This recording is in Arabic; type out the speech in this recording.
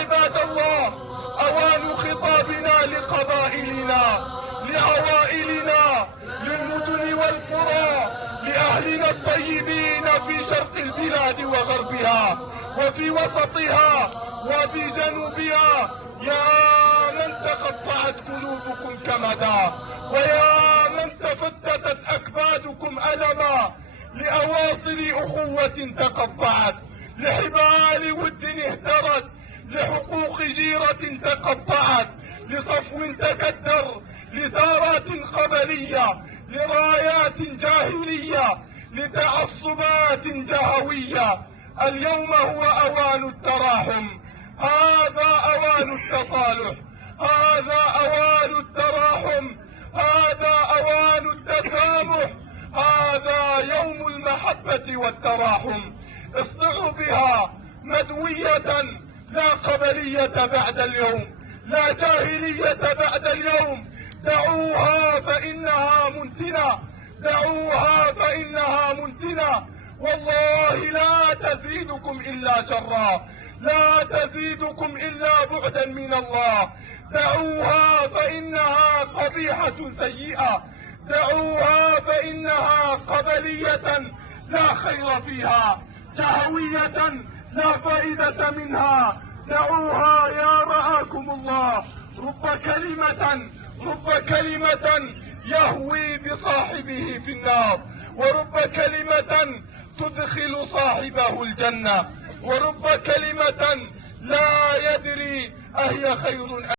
عباد الله، أوان خطابنا لقبائلنا، لعوائلنا، للمدن والقرى، لأهلنا الطيبين في شرق البلاد وغربها وفي وسطها وفي جنوبها. يا من تقطعت قلوبكم كمدا، ويا من تفتتت أكبادكم ألما، لأواصر أخوة تقطعت، لحبال ود اهترت، لحقوق جيرة تقطعت، لصفو تكدر، لثارات قبلية، لرايات جاهلية، لتعصبات جهوية. اليوم هو أوان التراحم، هذا أوان التصالح، هذا أوان التراحم، هذا أوان التسامح، هذا يوم المحبة والتراحم. اصنعوا بها مدوية، لا قبلية بعد اليوم، لا جاهلية بعد اليوم. دعوها فإنها منتنة، دعوها فإنها منتنة، والله لا تزيدكم إلا شرا، لا تزيدكم إلا بعدا من الله. دعوها فإنها قبيحة سيئة، دعوها فإنها قبلية لا خير فيها، جهوية لا فائدة منها. دعوها يا رعاكم الله. رب كلمة يهوي بصاحبه في النار، ورب كلمة تدخل صاحبه الجنة، ورب كلمة لا يدري أهي خير